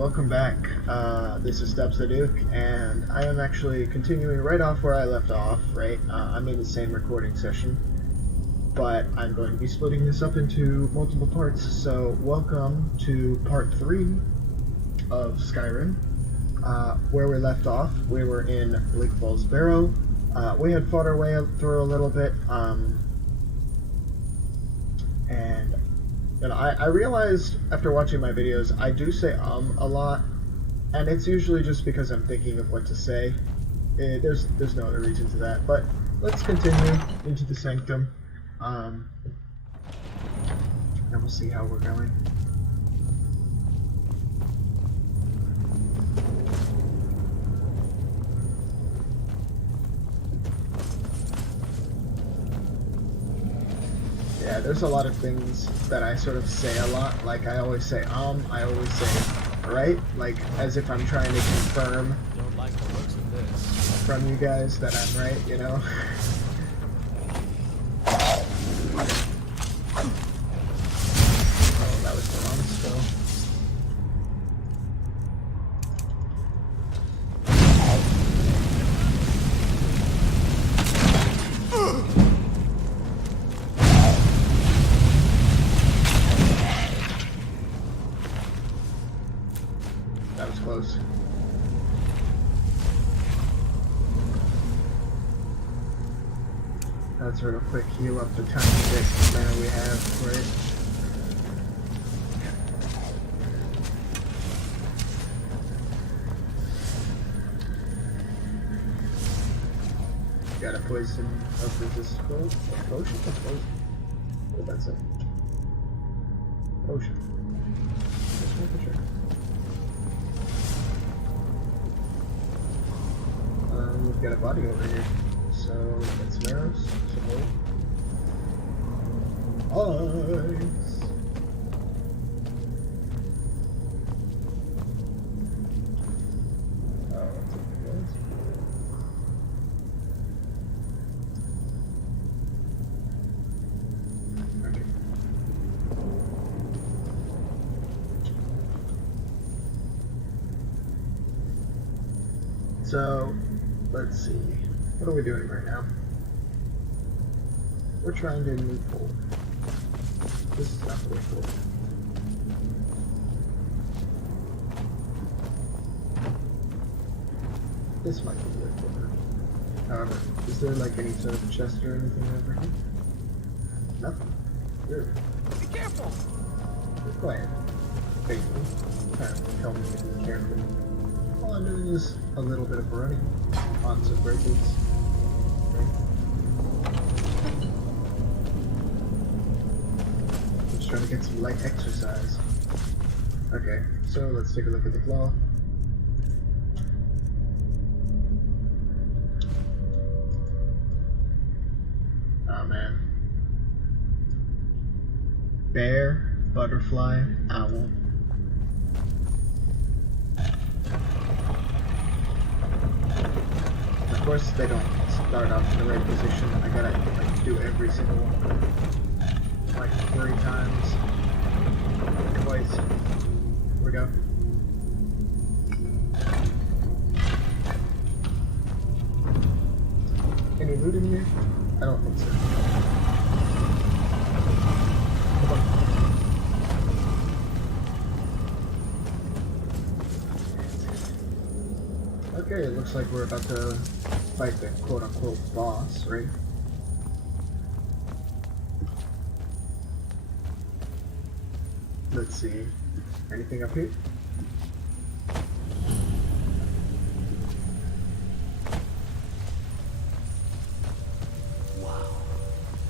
Welcome back. This is Dubs the Duke, and I am actually continuing right off where I left off, right? I'm in the same recording session, but I'm going to be splitting this up into multiple parts, so welcome to part 3 of Skyrim. Where we left off, we were in Lake Falls Barrow. We had fought our way through a little bit, and I realized after watching my videos, I do say a lot, and it's usually just because I'm thinking of what to say. There's no other reason to that, but let's continue into the Sanctum, and we'll see how we're going. Yeah, there's a lot of things that I sort of say a lot, like I always say I always say right, like as if I'm trying to confirm Don't like the looks of this. from you guys that I'm right, you know? Oh, that was the wrong spell. That was close. Let's real quick heal up the tiny bit of mana we have, right? Got a poison of resistible potion? A poison? What did that say? Potion. Just making sure. We've got a body over here, so let's arrows, some more. Ice! Oh, that's what it was. Okay. So, let's see. What are we doing right now? We're trying to move forward. This is not the way forward. This might be the way forward. However, is there like any sort of chest or anything over here? Nothing. Really? Be careful! Be quiet. Basically. Tell me to be careful. All I'm doing is a little bit of running on some breakers. Okay. Just trying to get some light exercise. Okay, so let's take a look at the claw. Oh man. Bear, butterfly, owl. Of course, they don't start off in the right position. I gotta like do every single one, like 3 times, twice. Here we go. Any loot in here? I don't think so. Come on. Okay, it looks like we're about to fight the quote-unquote boss, right? Let's see. Anything up here? Wow.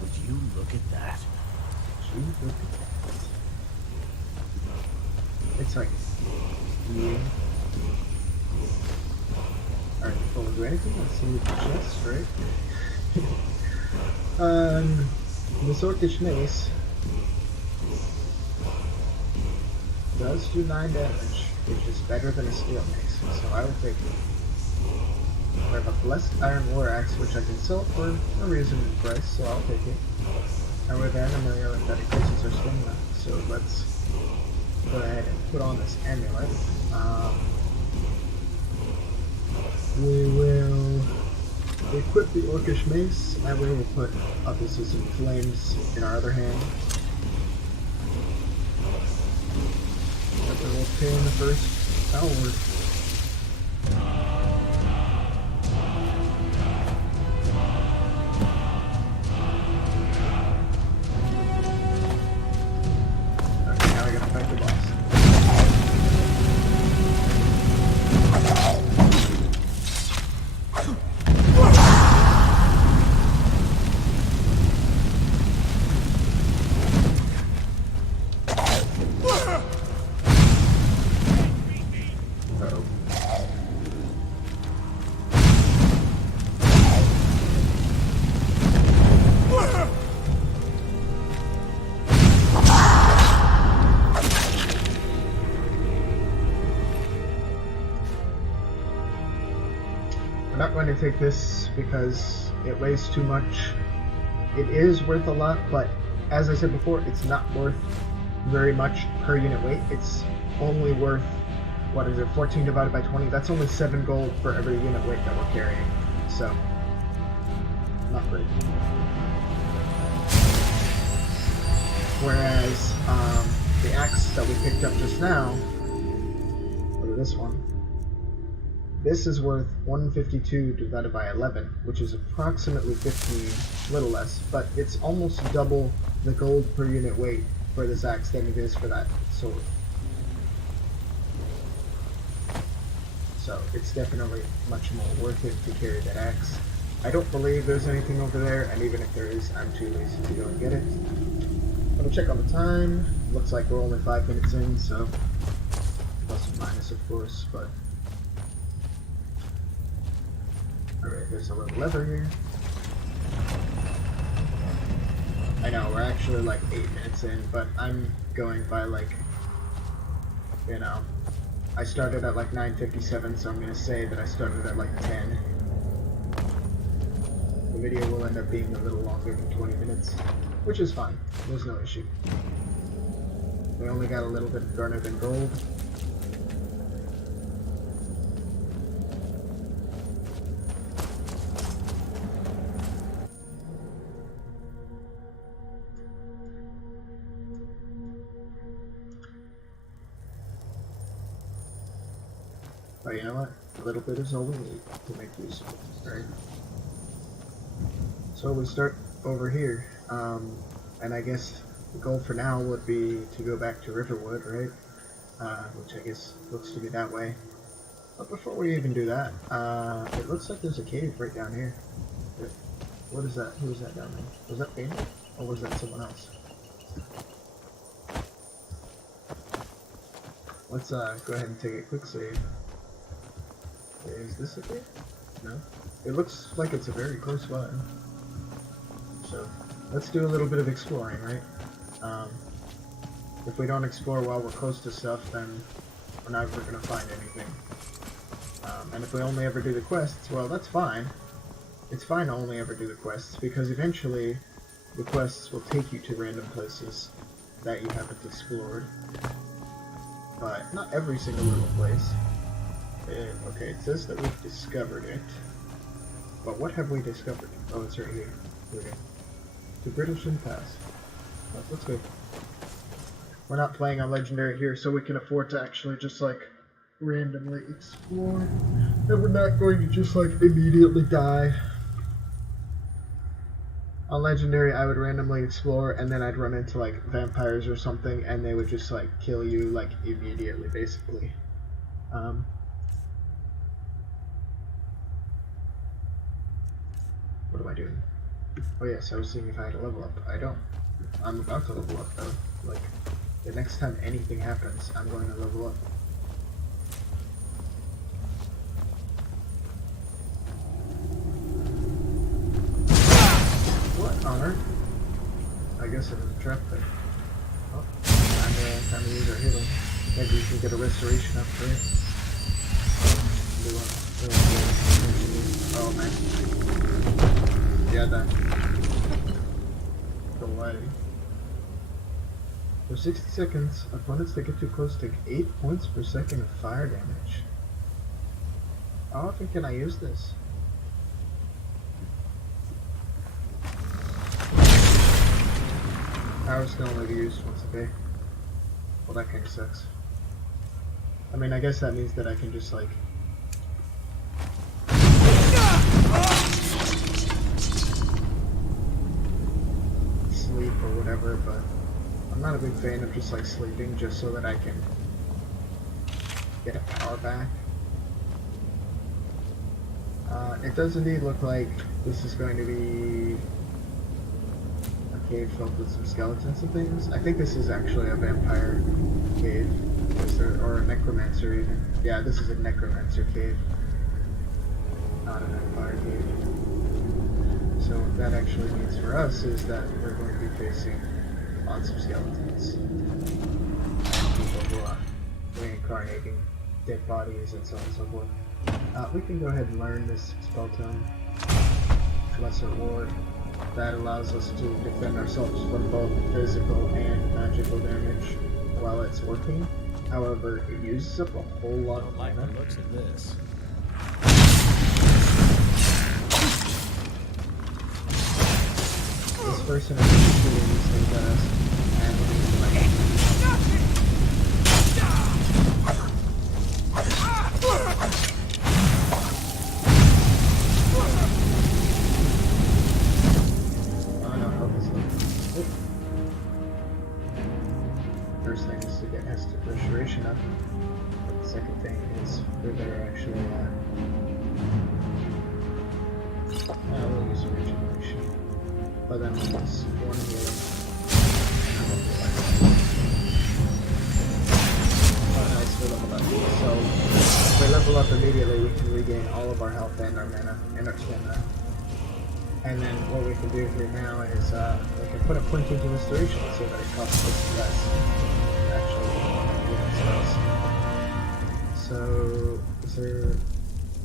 Would you look at that? Gee, look at that. It's like... yeah. Alright, before we do anything, let's see the chest, right? The Orcish Mace does do 9 damage, which is better than a Steel Mace, so I will take it. I have a Blessed Iron War Axe, which I can sell for a reasonable price, so I'll take it. However, and my lymphatic places are stamina, so let's go ahead and put on this amulet. equip the Orcish Mace, and we will put obviously some flames in our other hand. But then we'll pin the first downward. Okay, now we gotta fight the boss. I'm not going to take this because it weighs too much. It is worth a lot, but as I said before, it's not worth very much per unit weight. It's only worth, what is it, 14 divided by 20? That's only 7 gold for every unit weight that we're carrying. So, not great. Whereas, the axe that we picked up just now, or this one, this is worth 152 divided by 11, which is approximately 15, a little less, but it's almost double the gold per unit weight for this axe than it is for that sword. So it's definitely much more worth it to carry that axe. I don't believe there's anything over there, and even if there is, I'm too lazy to go and get it. I'm gonna check on the time. Looks like we're only 5 minutes in, so plus or minus, of course, but alright, there's a little lever here. I know, we're actually like 8 minutes in, but I'm going by like, you know, I started at like 9:57, so I'm gonna say that I started at like 10. The video will end up being a little longer than 20 minutes, which is fine. There's no issue. We only got a little bit garnered in gold. But you know what? A little bit is all we need to make use of it, right? So we start over here, and I guess the goal for now would be to go back to Riverwood, right? Which I guess looks to be that way. But before we even do that, it looks like there's a cave right down here. What is that? Who is that down there? Was that Bain? Or was that someone else? Let's go ahead and take a quick save. Is this a cave? No? It looks like it's a very close by. So, let's do a little bit of exploring, right? If we don't explore while we're close to stuff, then we're not ever going to find anything. And if we only ever do the quests, well, that's fine. It's fine to only ever do the quests, because eventually the quests will take you to random places that you haven't explored. But not every single little place. Okay, it says that we've discovered it. But what have we discovered? Oh, it's right here. Here we go. The British Impasse. Oh, let's go. We're not playing on Legendary here, so we can afford to actually just, like, randomly explore. And we're not going to just, like, immediately die. On Legendary, I would randomly explore, and then I'd run into, like, vampires or something, and they would just, like, kill you, like, immediately, basically. What am I doing? Oh yes, I was seeing if I had a level up. I don't. I'm about to level up though. Like, the next time anything happens, I'm going to level up. What on earth? I guess it was a trap there. Oh, time to use our healing. Maybe we can get a restoration up, right? Oh man. Yeah, that. Delay. For 60 seconds, opponents that get too close take 8 points per second of fire damage. How often can I use this? Power's can only be used once a day. Well, that kind of sucks. I mean, I guess that means that I can just, like... sleep or whatever, but I'm not a big fan of just, like, sleeping just so that I can get a power back. It does indeed look like this is going to be a cave filled with some skeletons and things. I think this is actually a vampire cave, or a necromancer even. Yeah, this is a necromancer cave, not a vampire cave. So what that actually means for us is that we're going to be facing lots of skeletons. People who are reincarnating dead bodies and so on and so forth. We can go ahead and learn this spell tome, Lesser Ward. That allows us to defend ourselves from both physical and magical damage while it's working. However, it uses up a whole lot of mana. I don't like the looks of this. This person is shooting these things at us, and we're going to like... Oh no, help us look. Oop. First thing is to get Estus Restoration up. The second thing is where they're actually we'll use Regeneration. But then we'll use one healing. Oh nice, we leveled up. So, if we level up immediately, we can regain all of our health and our mana, and our stamina. And then what we can do here now is, we can put a point into Restoration so that it costs us less to actually get spells. So, is there...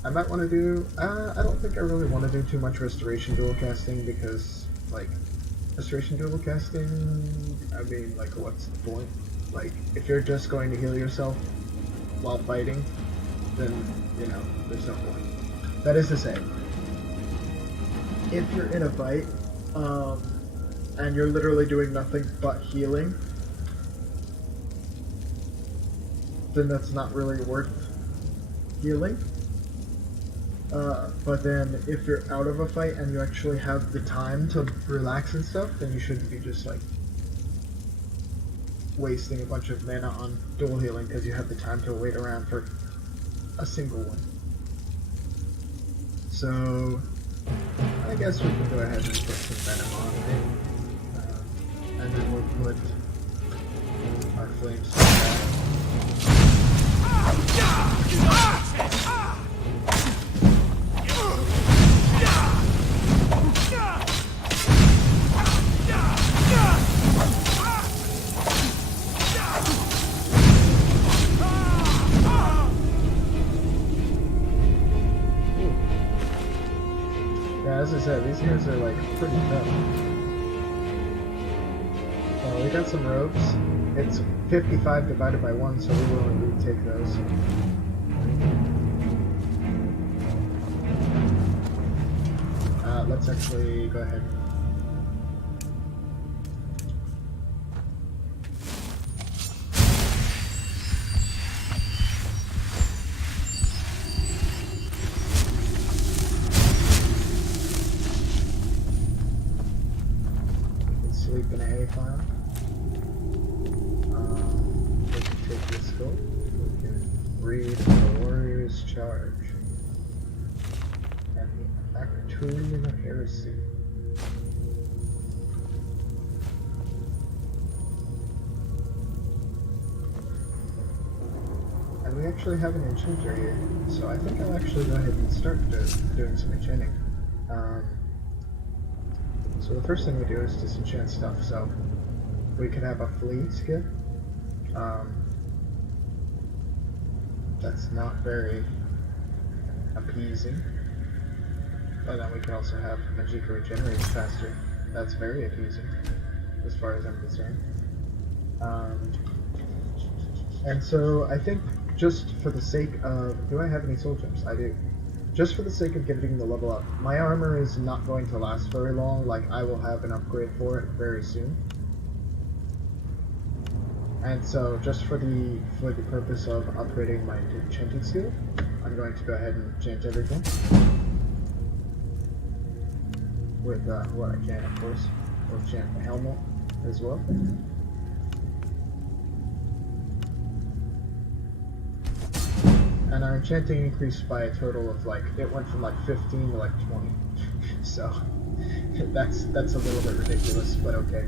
I might want to do... I don't think I really want to do too much Restoration dual casting because, like, Restoration dual casting, I mean, like, what's the point? Like, if you're just going to heal yourself while fighting, then, you know, there's no point. That is to say, if you're in a fight, and you're literally doing nothing but healing, then that's not really worth healing. But then if you're out of a fight and you actually have the time to relax and stuff, then you shouldn't be just like wasting a bunch of mana on dual healing because you have the time to wait around for a single one. So I guess we can go ahead and put some venom on it, and then we'll put our flames back. As I said, these guys are like pretty tough. We got some robes. It's 55 divided by 1, so we will indeed take those. Let's actually go ahead. Sleep in a hay farm. We can take this scope. We can read the Warrior's Charge. And the Arcturian Heresy. And we actually have an enchanter here, so I think I'll actually go ahead and start doing some enchanting. So the first thing we do is disenchant stuff, so we can have a fleet skip. That's not very appeasing. But then we can also have Magicka regenerates faster. That's very appeasing, as far as I'm concerned. And so I think just for the sake of... Do I have any soul gems? I do. Just for the sake of getting the level up. My armor is not going to last very long, like I will have an upgrade for it very soon. And so, just for the purpose of upgrading my enchanting skill, I'm going to go ahead and enchant everything with what I can, of course. We'll enchant the helmet as well. And our enchanting increased by a total of like, it went from like 15 to like 20. So that's a little bit ridiculous, but okay.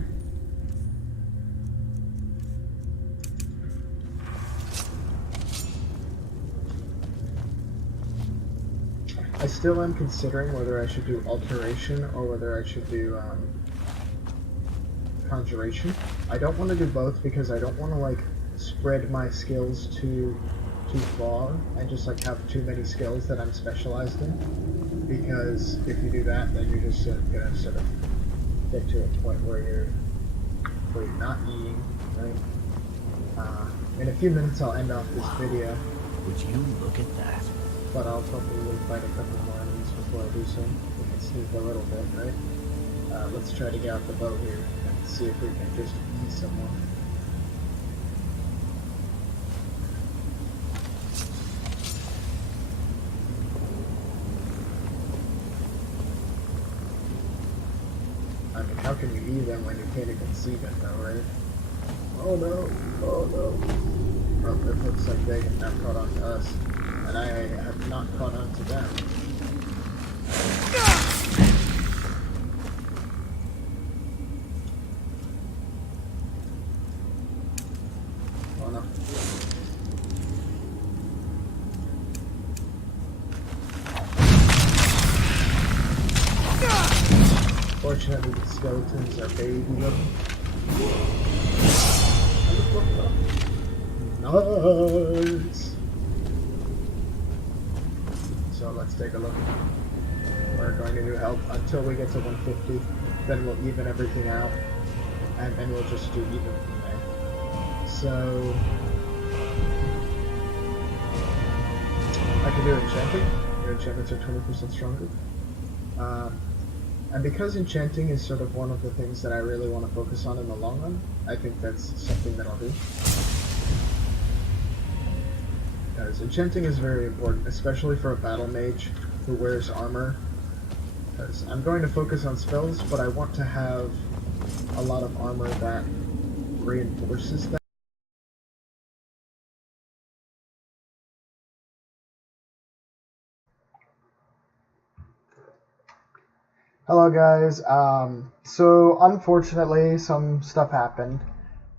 I still am considering whether I should do alteration or whether I should do conjuration. I don't want to do both because I don't want to like spread my skills too far and just like have too many skills that I'm specialized in. Because if you do that, then you're just gonna sort of get to a point where you're not eating, right? In a few minutes, I'll end off this video. Would you look at that? But I'll probably fight a couple more enemies before I do so. We can sneak a little bit, right? Let's try to get out the boat here and see if we can just eat someone. I mean, how can you eat them when you can't even see them though, right? Oh no! Oh no! Well, it looks like they have caught on to us. And I have not caught on to them. Oh no. Fortunately, the skeletons are baby level. Nice! So let's take a look. We're going to do health until we get to 150. Then we'll even everything out. And then we'll just do even from there. So I can do enchanting. Your enchantments are 20% stronger. And because enchanting is sort of one of the things that I really want to focus on in the long run, I think that's something that I'll do. Because enchanting is very important, especially for a battle mage who wears armor. Because I'm going to focus on spells, but I want to have a lot of armor that reinforces that. Hello guys, so unfortunately some stuff happened.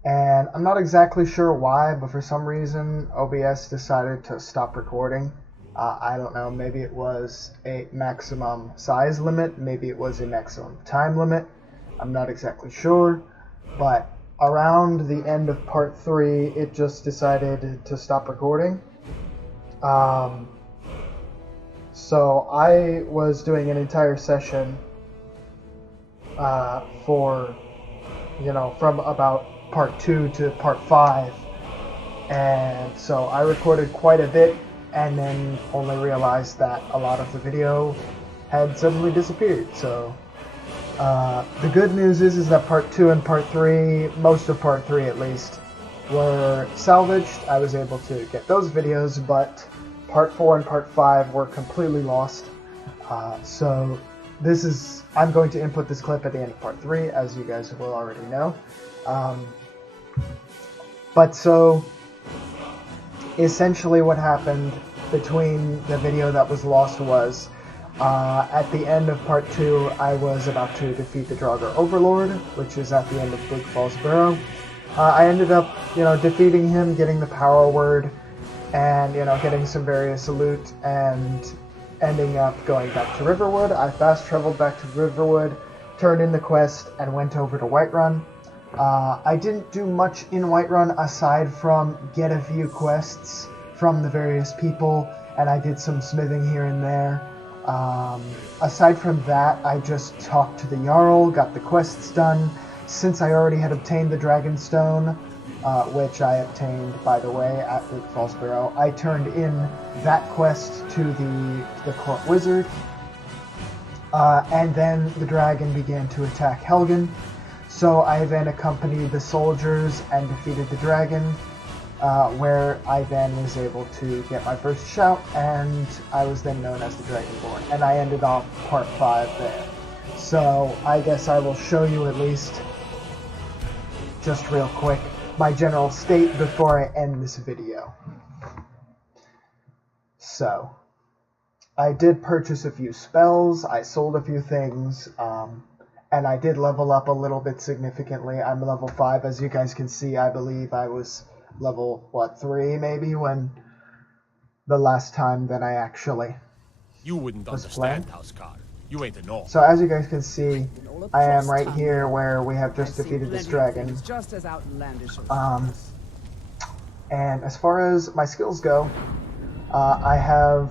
And I'm not exactly sure why, but for some reason OBS decided to stop recording. I don't know, maybe it was a maximum size limit, maybe it was a maximum time limit. I'm not exactly sure, but around the end of part 3, it just decided to stop recording. So I was doing an entire session for, from about part 2 to part 5, and so I recorded quite a bit and then only realized that a lot of the video had suddenly disappeared. So the good news is that part 2 and part 3, most of part 3 at least, were salvaged. I was able to get those videos, but part 4 and part 5 were completely lost. So I'm going to input this clip at the end of part 3, as you guys will already know. But so, essentially what happened between the video that was lost was, at the end of part 2, I was about to defeat the Draugr Overlord, which is at the end of Bleak Falls Barrow. I ended up, defeating him, getting the power word, and, getting some various loot, and ending up going back to Riverwood. I fast traveled back to Riverwood, turned in the quest, and went over to Whiterun. I didn't do much in Whiterun aside from get a few quests from the various people, and I did some smithing here and there. Aside from that, I just talked to the Jarl, got the quests done. Since I already had obtained the Dragonstone, which I obtained, by the way, at Bleak Falls Barrow, I turned in that quest to the Court Wizard, and then the dragon began to attack Helgen. So I then accompanied the soldiers and defeated the dragon, where I then was able to get my first shout, and I was then known as the Dragonborn. And I ended off part 5 there. So I guess I will show you at least, just real quick, my general state before I end this video. So, I did purchase a few spells, I sold a few things, and I did level up a little bit significantly. I'm level 5, as you guys can see. I believe I was level, 3 maybe, when the last time that I actually You wouldn't understand, Housecar. You ain't a North. So as you guys can see, I am right here where we have just defeated this dragon. Just as outlandish as And as far as my skills go, I have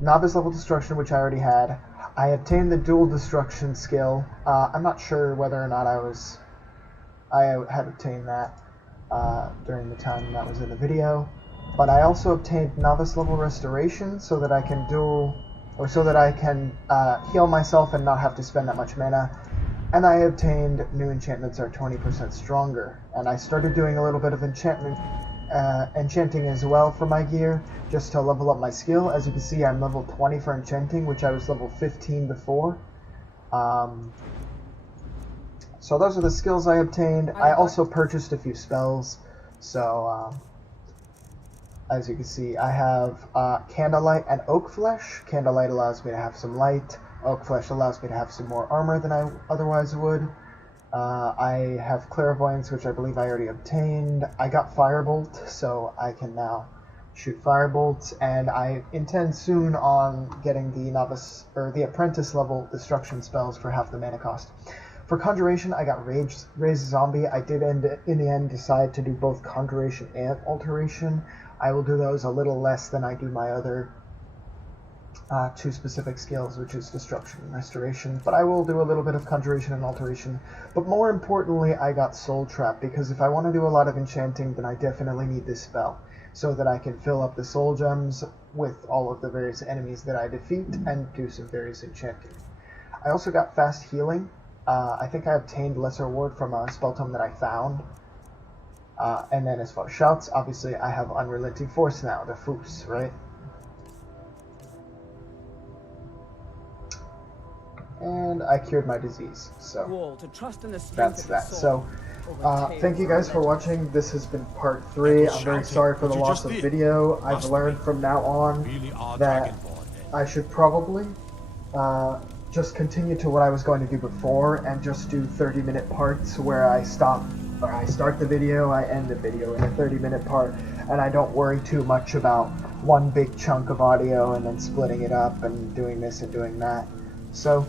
Novice Level Destruction, which I already had. I obtained the Dual Destruction skill. I'm not sure whether or not I had obtained that during the time that was in the video. But I also obtained Novice Level Restoration so that I can heal myself and not have to spend that much mana. And I obtained new enchantments that are 20% stronger. And I started doing a little bit of enchanting as well for my gear, just to level up my skill. As you can see, I'm level 20 for enchanting, which I was level 15 before. So those are the skills I obtained. I also purchased a few spells. So, as you can see, I have Candlelight and Oak Flesh. Candlelight allows me to have some light. Oak Flesh allows me to have some more armor than I otherwise would. I have Clairvoyance, which I believe I already obtained. I got Firebolt, so I can now shoot Firebolts, and I intend soon on getting the Novice, or the Apprentice level Destruction spells for half the mana cost. For Conjuration, I got Raise Zombie. I did in the end decide to do both Conjuration and Alteration. I will do those a little less than I do my other two specific skills, which is Destruction and Restoration. But I will do a little bit of Conjuration and Alteration. But more importantly, I got Soul Trap, because if I want to do a lot of enchanting, then I definitely need this spell, so that I can fill up the Soul Gems with all of the various enemies that I defeat and do some various enchanting. I also got Fast Healing. I think I obtained Lesser Ward from a spell tome that I found. And then as far as shouts, obviously I have Unrelenting Force now, the Foos, right? And I cured my disease, so that's that. So, thank you guys for watching. This has been part 3. I'm very sorry for the loss of video. I've learned from now on that I should probably just continue to what I was going to do before and just do 30-minute parts where I start the video, I end the video in a 30-minute part, and I don't worry too much about one big chunk of audio and then splitting it up and doing this and doing that. So,